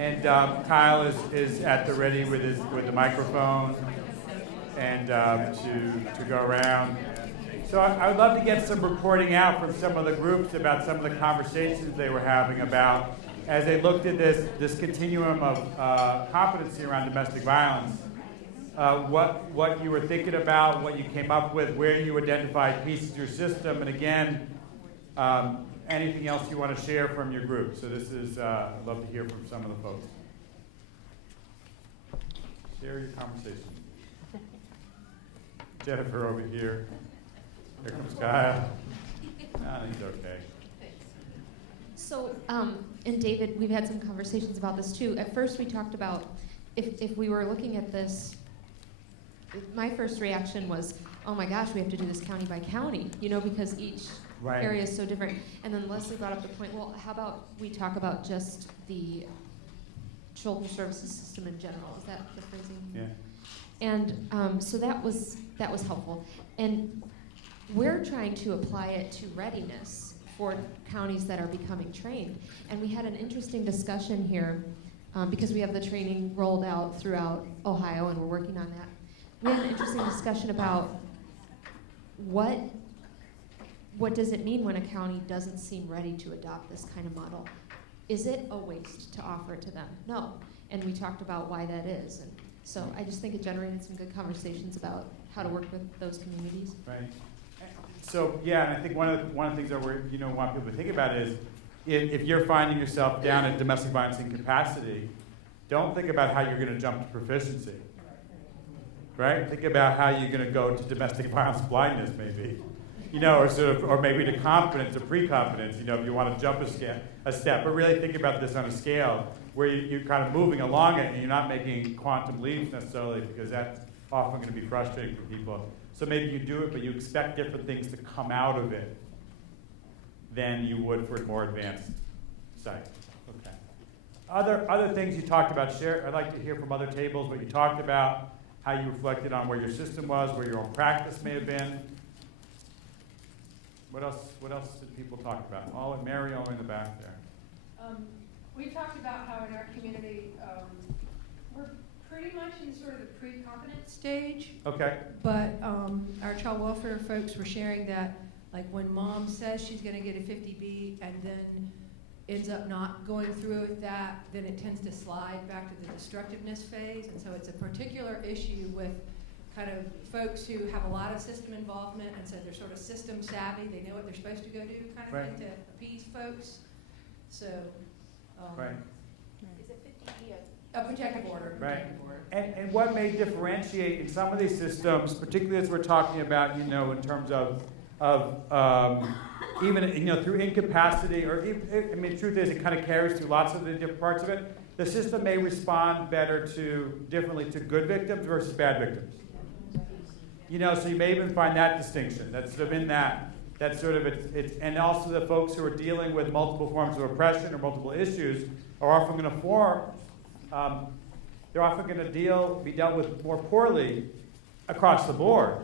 And Kyle is at the ready with the microphone and to go around. So I would love to get some reporting out from some of the groups about some of the conversations they were having about as they looked at this continuum of competency around domestic violence. What you were thinking about, what you came up with, where you identified pieces of your system, and again, anything else you want to share from your group. So this is, I'd love to hear from some of the folks. Share your conversation. Jennifer over here. Here comes Kyle. He's okay. So, and David, we've had some conversations about this too. At first we talked about if we were looking at this, my first reaction was, oh my gosh, we have to do this county by county, because each area is so different. And then Leslie brought up the point, well, how about we talk about just the children's services system in general? Is that the phrasing? Yeah. And so that was helpful. And we're trying to apply it to readiness for counties that are becoming trained. And we had an interesting discussion here because we have the training rolled out throughout Ohio and we're working on that. We had an interesting discussion about what does it mean when a county doesn't seem ready to adopt this kind of model? Is it a waste to offer it to them? No. And we talked about why that is. And so I just think it generated some good conversations about how to work with those communities. Right. So yeah, and I think one of the things that we want people to think about is if you're finding yourself down in domestic violence incapacity, don't think about how you're going to jump to proficiency. Right? Think about how you're going to go to domestic violence blindness, maybe, or maybe to competence or pre-competence. If you want to jump a step, but really think about this on a scale where you're kind of moving along it and you're not making quantum leaps necessarily, because that's often going to be frustrating for people. So maybe you do it, but you expect different things to come out of it than you would for a more advanced site. Okay. Other things you talked about, share. I'd like to hear from other tables what you talked about, how you reflected on where your system was, where your own practice may have been. What else did people talk about? Mary, all in the back there. We talked about how in our community we're pretty much in sort of the pre-competent stage. Okay. But our child welfare folks were sharing that, like when mom says she's going to get a 50B and then ends up not going through with that, then it tends to slide back to the destructiveness phase. And so it's a particular issue with kind of folks who have a lot of system involvement, and so they're sort of system savvy. They know what they're supposed to go do, kind of thing, to appease folks. So, Is it 50B a protective order? Right. And what may differentiate in some of these systems, particularly as we're talking about, in terms of even through incapacity, or the truth is it kind of carries through lots of the different parts of it. The system may respond better differently to good victims versus bad victims. So you may even find that distinction. That's sort of in that sort of it's and also the folks who are dealing with multiple forms of oppression or multiple issues are often going to they're often going to be dealt with more poorly across the board.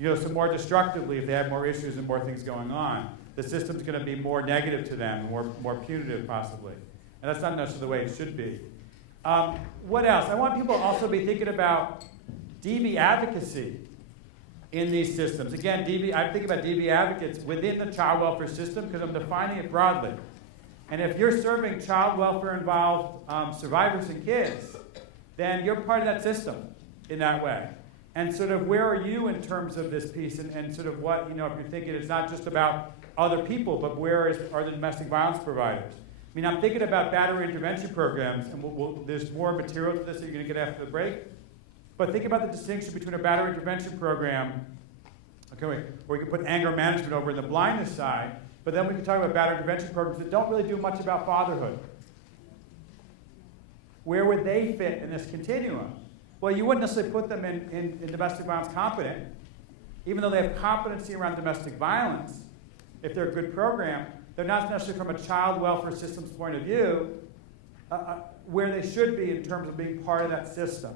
So more destructively if they have more issues and more things going on. The system's going to be more negative to them, more punitive possibly. And that's not necessarily the way it should be. What else? I want people to also be thinking about DV advocacy in these systems. Again, I'm thinking about DV advocates within the child welfare system because I'm defining it broadly. And if you're serving child welfare involved survivors and kids, then you're part of that system in that way. And sort of where are you in terms of this piece and sort of what, if you're thinking it's not just about other people, but are the domestic violence providers? I'm thinking about battery intervention programs, and there's more material to this that you're going to get after the break. But think about the distinction between a battery intervention program, where we can put anger management over in the blindness side, but then we can talk about battery intervention programs that don't really do much about fatherhood. Where would they fit in this continuum? Well, you wouldn't necessarily put them in domestic violence competent, even though they have competency around domestic violence. If they're a good program, they're not necessarily from a child welfare system's point of view where they should be in terms of being part of that system.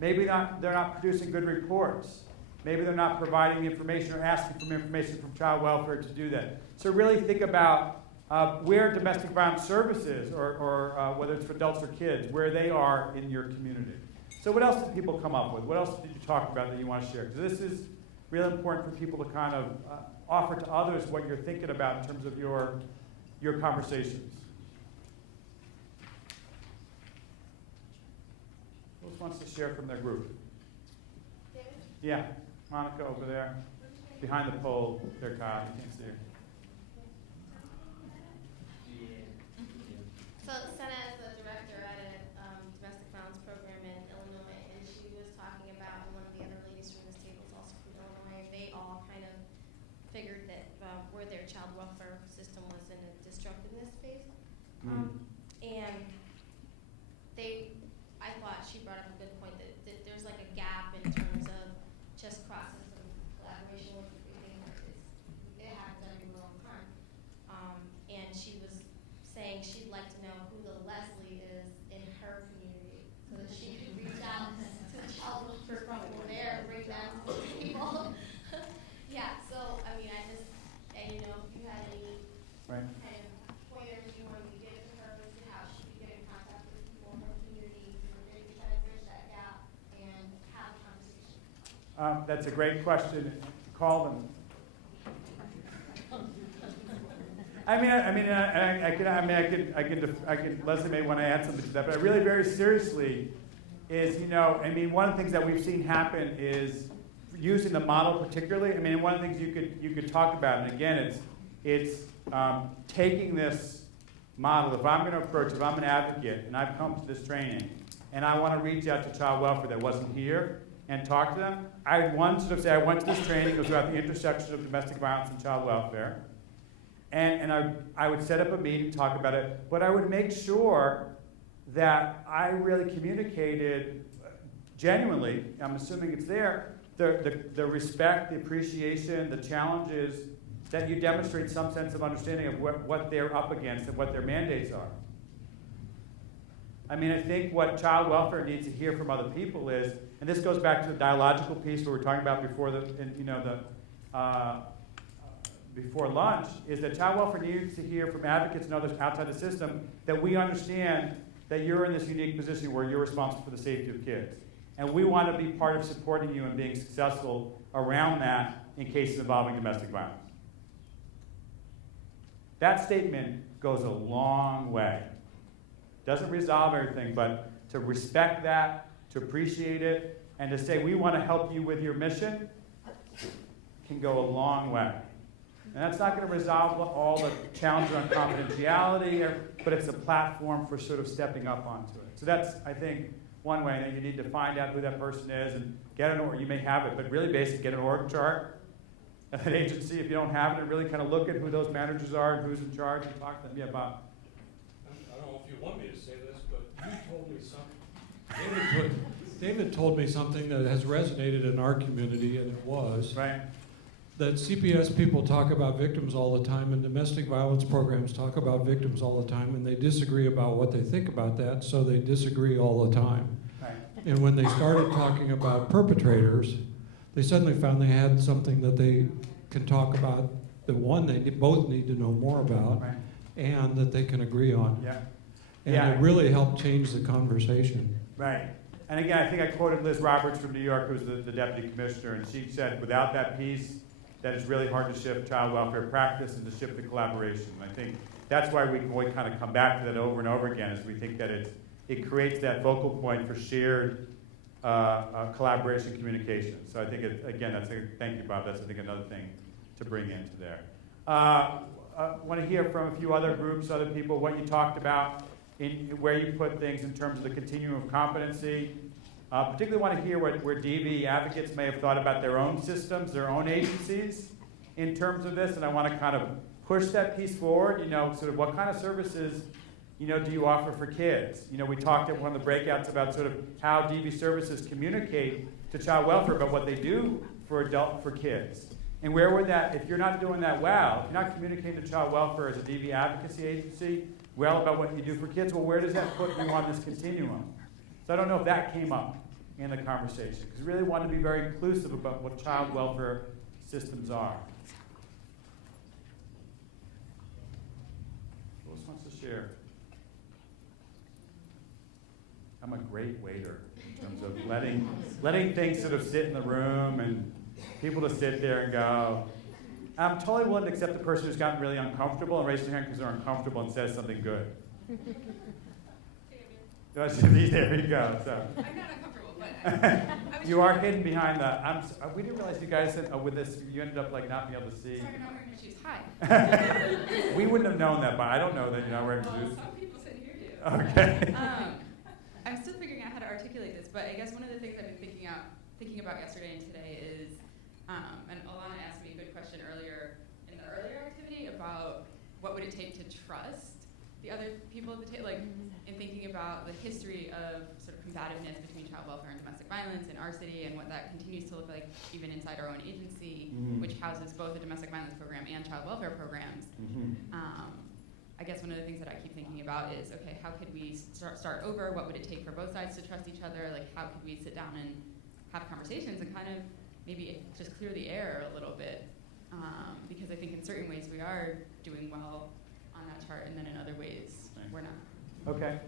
Maybe they're not producing good reports. Maybe they're not providing information or asking for information from child welfare to do that. So really think about where domestic violence services, or whether it's for adults or kids, where they are in your community. So what else did people come up with? What else did you talk about that you want to share? Because this is really important for people to kind of offer to others what you're thinking about in terms of your conversations. Who else wants to share from their group? David? Yeah, Monica over there, behind the pole. There, Kyle, you can't see her. So Senna is the director at a domestic violence program in Illinois, and she was talking about, and one of the other ladies from this table is also from Illinois. They all kind of figured that where their child welfare system was in a destructiveness phase, and I thought she brought up a good point that there's like a gap in terms of just cross-system collaboration with everything. It happens every little time, and she was saying she'd like to know who the Leslie is in her community so that she could reach out to the child welfare from over there and bring that to the people. Yeah, so I mean, and you know, if you had any kind of pointers you wanted to give to her as to how she could get in contact with people in her community and maybe try to bridge that gap and have a conversation. That's a great question. Call them. I could, Leslie may want to add something to that, but really very seriously is, one of the things that we've seen happen is using the model particularly. One of the things you could talk about, and again, it's taking this model. If I'm an advocate and I've come to this training and I want to reach out to child welfare that wasn't here and talk to them, I went to this training. It was about the intersection of domestic violence and child welfare. And I would set up a meeting, talk about it, but I would make sure that I really communicated genuinely, I'm assuming it's there, the respect, the appreciation, the challenges, that you demonstrate some sense of understanding of what they're up against and what their mandates are. I think what child welfare needs to hear from other people is, and this goes back to the dialogical piece we were talking about before before lunch, is that child welfare needs to hear from advocates and others outside the system that we understand that you're in this unique position where you're responsible for the safety of kids. And we want to be part of supporting you and being successful around that in cases involving domestic violence. That statement goes a long way. Doesn't resolve everything, but to respect that, to appreciate it, and to say we want to help you with your mission can go a long way. And that's not going to resolve all the challenges on confidentiality, but it's a platform for sort of stepping up onto it. So that's, I think, one way. And then you need to find out who that person is and get an org. You may have it, but really basic, get an org chart at an agency if you don't have it, and really kind of look at who those managers are and who's in charge and talk to them. Yeah, Bob. I don't know if you want me to say this, but you told me something. David told me something that has resonated in our community, and it was that CPS people talk about victims all the time, and domestic violence programs talk about victims all the time, and they disagree about what they think about that, so they disagree all the time. Right. And when they started talking about perpetrators, they suddenly found they had something that they can talk about, that one, they both need to know more about, and that they can agree on. Yeah. And it really helped change the conversation. Right. And again, I think I quoted Liz Roberts from New York, who's the deputy commissioner, and she said, without that piece, that it's really hard to shift child welfare practice and to shift the collaboration. And I think that's why we can always kind of come back to that over and over again, is we think that it creates that focal point for shared collaboration communication. So I think, thank you, Bob, that's, I think, another thing to bring into there. I want to hear from a few other groups, other people, what you talked about, where you put things in terms of the continuum of competency. Particularly want to hear where DV advocates may have thought about their own systems, their own agencies in terms of this, and I want to kind of push that piece forward, sort of what kind of services, do you offer for kids? We talked at one of the breakouts about sort of how DV services communicate to child welfare about what they do for kids. And where would that, if you're not doing that well, if you're not communicating to child welfare as a DV advocacy agency well about what you do for kids, well, where does that put you on this continuum? So I don't know if that came up in the conversation, because we really want to be very inclusive about what child welfare systems are. to share? I'm a great waiter in terms of letting things sort of sit in the room and people to sit there and go. I'm totally willing to accept the person who's gotten really uncomfortable and raise their hand because they're uncomfortable and says something good. There you go. So. I'm not uncomfortable, but you are hidden behind the. We didn't realize you guys with this. You ended up like not being able to see. Sorry, I'm not wearing my shoes. Hi. We wouldn't have known that, but I don't know that you're not wearing shoes. Some people sit here do. Okay. I'm still figuring out how to articulate this, but I guess one of the things I've been thinking about yesterday and today is, and Alana asked me a good question earlier in the earlier activity about what would it take to trust the other people at the table, like in thinking about the history of sort of combativeness between child welfare and domestic violence in our city and what that continues to look like even inside our own agency, which houses both a domestic violence program and child welfare programs. I guess one of the things that I keep thinking about is, okay, how could we start over? What would it take for both sides to trust each other? Like, how could we sit down and have conversations and kind of maybe just clear the air a little bit? Because I think in certain ways we are doing well on that chart, and then in other ways we're not. Okay.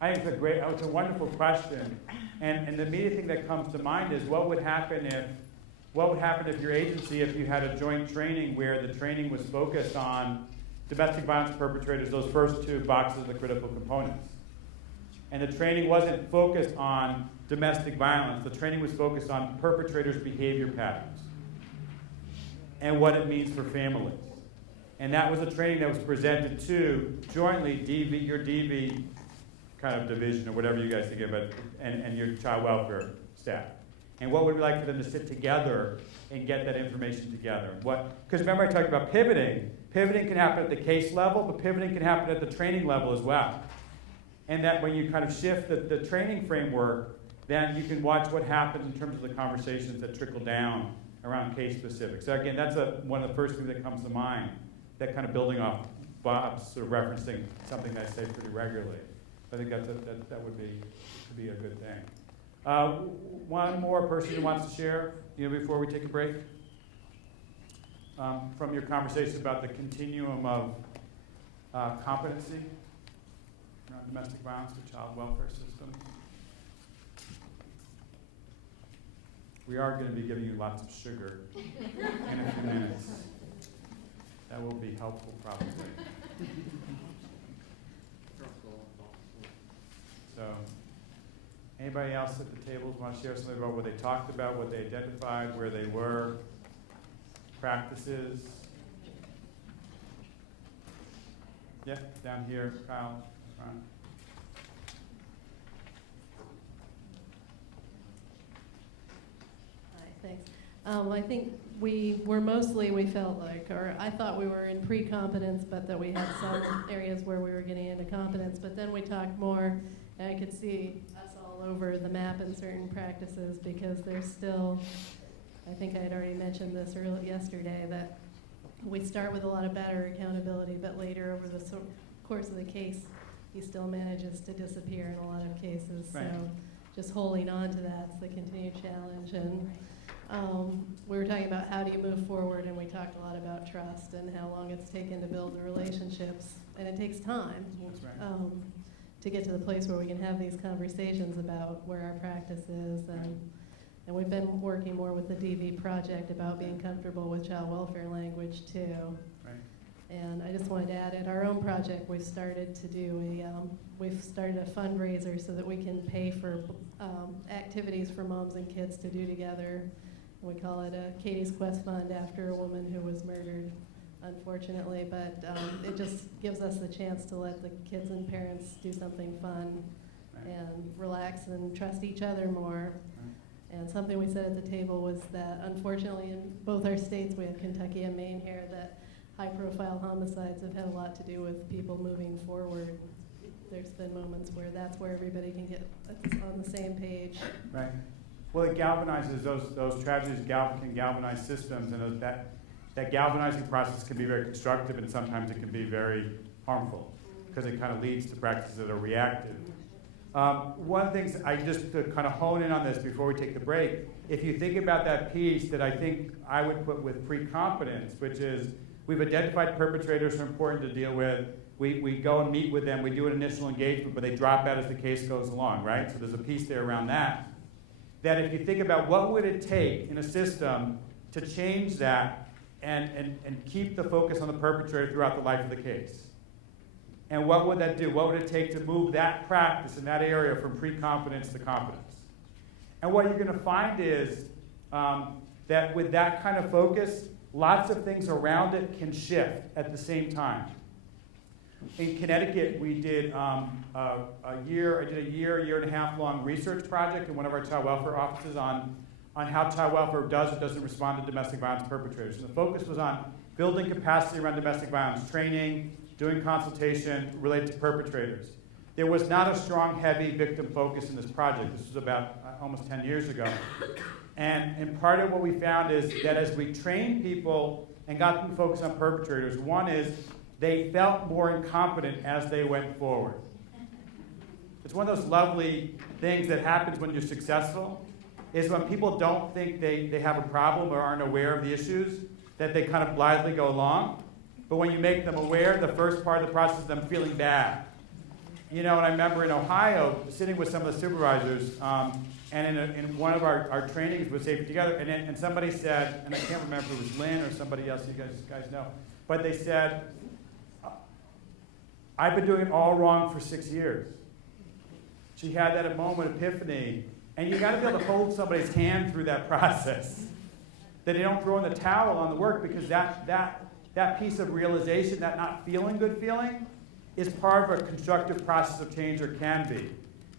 I think it's a wonderful question. And the immediate thing that comes to mind is what would happen if your agency, if you had a joint training where the training was focused on domestic violence perpetrators, those first two boxes of the critical components. And the training wasn't focused on domestic violence. The training was focused on perpetrators' behavior patterns and what it means for families. And that was a training that was presented to jointly your DV kind of division or whatever you guys think of it, and your child welfare staff. And what would we like for them to sit together and get that information together? Because remember I talked about pivoting. Pivoting can happen at the case level, but pivoting can happen at the training level as well. And that when you kind of shift the training framework, then you can watch what happens in terms of the conversations that trickle down around case specifics. So again, that's one of the first things that comes to mind, that kind of building off Bob's sort of referencing something that I say pretty regularly. I think that could be a good thing. One more person who wants to share, before we take a break, from your conversation about the continuum of competency around domestic violence, the child welfare system. We are going to be giving you lots of sugar in a few minutes. That will be helpful, probably. So, anybody else at the tables want to share something about what they talked about, what they identified, where they were, practices? Yeah, down here, Kyle. Front. Hi, thanks. I think we felt like, or I thought we were in pre-competence, but that we had some areas where we were getting into competence. But then we talked more, and I could see us all over the map in certain practices because there's still, I think I had already mentioned this yesterday, that we start with a lot of better accountability, but later over the course of the case, he still manages to disappear in a lot of cases. Right. So just holding on to that's the continued challenge. And we were talking about how do you move forward, and we talked a lot about trust and how long it's taken to build the relationships. And it takes time That's right. to get to the place where we can have these conversations about where our practice is. And we've been working more with the DV project about being comfortable with child welfare language too. Right. And I just wanted to add, at our own project, we've started a fundraiser so that we can pay for activities for moms and kids to do together. We call it a Katie's Quest Fund after a woman who was murdered, unfortunately. But it just gives us the chance to let the kids and parents do something fun and relax and trust each other more. And something we said at the table was that, unfortunately, in both our states, we have Kentucky and Maine here, that high-profile homicides have had a lot to do with people moving forward. There's been moments where that's where everybody can get on the same page. Right. Well, it galvanizes those tragedies. Can galvanize systems, and that galvanizing process can be very constructive, and sometimes it can be very harmful because it kind of leads to practices that are reactive. One of the things I just to kind of hone in on this before we take the break, if you think about that piece that I think I would put with pre-competence, which is we've identified perpetrators who are important to deal with, we go and meet with them, we do an initial engagement, but they drop out as the case goes along, right? So there's a piece there around that. That if you think about what would it take in a system to change that and keep the focus on the perpetrator throughout the life of the case. And what would that do? What would it take to move that practice in that area from pre-competence to competence? And what you're going to find is that with that kind of focus, lots of things around it can shift at the same time. In Connecticut, we did a year and a half long research project in one of our child welfare offices on how child welfare does or doesn't respond to domestic violence perpetrators. And the focus was on building capacity around domestic violence, training, doing consultation related to perpetrators. There was not a strong, heavy victim focus in this project. This was about almost 10 years ago. And part of what we found is that as we trained people and got them to focus on perpetrators, one is they felt more incompetent as they went forward. It's one of those lovely things that happens when you're successful, is when people don't think they have a problem or aren't aware of the issues, that they kind of blithely go along. But when you make them aware, the first part of the process is them feeling bad. You know, and I remember in Ohio, sitting with some of the supervisors, and in one of our trainings with Safe and Together, and somebody said, and I can't remember if it was Lynn or somebody else, you guys know, but they said, I've been doing it all wrong for 6 years. She had that moment of epiphany, and you got to be able to hold somebody's hand through that process. That they don't throw in the towel on the work, because that piece of realization, that not feeling good feeling, is part of a constructive process of change, or can be.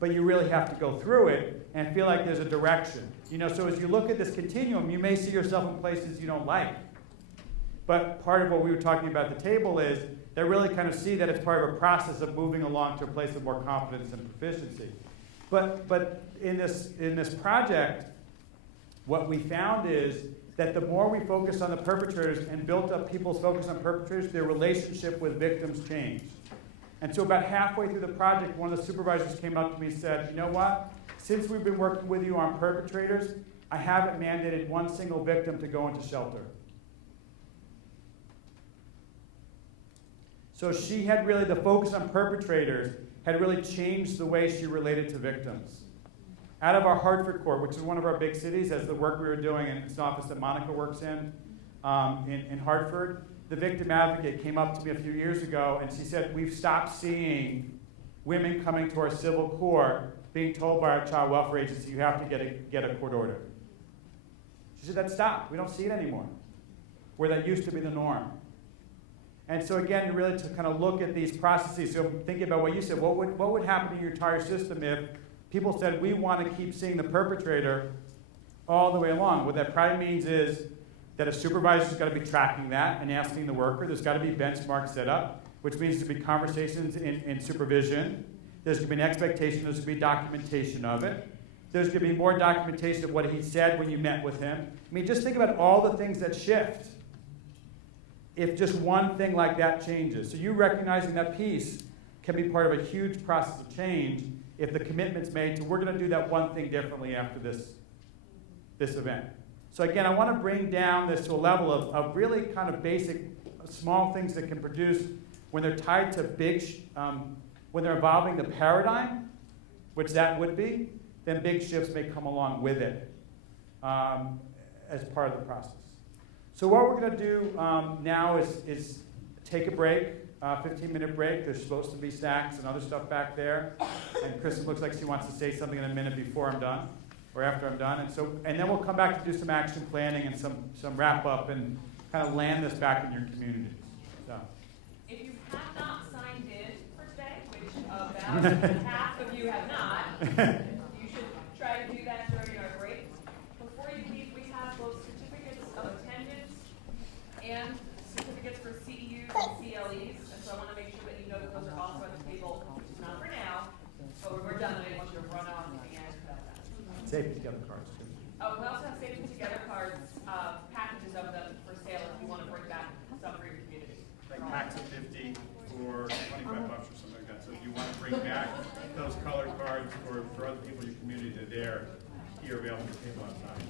But you really have to go through it and feel like there's a direction. You know, so as you look at this continuum, you may see yourself in places you don't like. But part of what we were talking about at the table is they really kind of see that it's part of a process of moving along to a place of more confidence and proficiency. But in this project, what we found is that the more we focus on the perpetrators and built up people's focus on perpetrators, their relationship with victims changed. And so about halfway through the project, one of the supervisors came up to me and said, you know what? Since we've been working with you on perpetrators, I haven't mandated one single victim to go into shelter. So she had really, the focus on perpetrators had really changed the way she related to victims. Out of our Hartford court, which is one of our big cities, as the work we were doing, and it's an office that Monica works in Hartford, the victim advocate came up to me a few years ago and she said, we've stopped seeing women coming to our civil court being told by our child welfare agency, you have to get a court order. She said, that stopped. We don't see it anymore, where that used to be the norm. And so again, really to kind of look at these processes, so thinking about what you said, what would happen to your entire system if people said, we want to keep seeing the perpetrator all the way along? What that probably means is that a supervisor's got to be tracking that and asking the worker. There's got to be benchmarks set up, which means there's going to be conversations in supervision. There's going to be an expectation. There's going to be documentation of it. There's going to be more documentation of what he said when you met with him. I mean, just think about all the things that shift if just one thing like that changes. So you recognizing that piece can be part of a huge process of change if the commitment's made to, we're going to do that one thing differently after this event. So again, I want to bring down this to a level of really kind of basic, small things that can produce when they're tied to big, when they're involving the paradigm, which that would be, then big shifts may come along with it as part of the process. So what we're going to do now is take a break, 15-minute break. There's supposed to be snacks and other stuff back there. And Kristen looks like she wants to say something in a minute before I'm done, or after I'm done. And then we'll come back to do some action planning and some wrap up and kind of land this back in your communities. So. If you have not signed in for today, which about half of you have not, you should try to do that during our break. Before you leave, we have both certificates of attendance and certificates for CEUs and CLEs. And so I want to make sure that you know that those are also at the table, not for now, but when we're done, I want you to run off and ask about that. Safe and Together cards. Oh, we also have Safe and Together cards, packages of them for sale if you want to bring back some for your community. Like packs of 50 for $25 or something like that. So if you want to bring back those colored cards for other people in your community, they're there, here available at the table outside.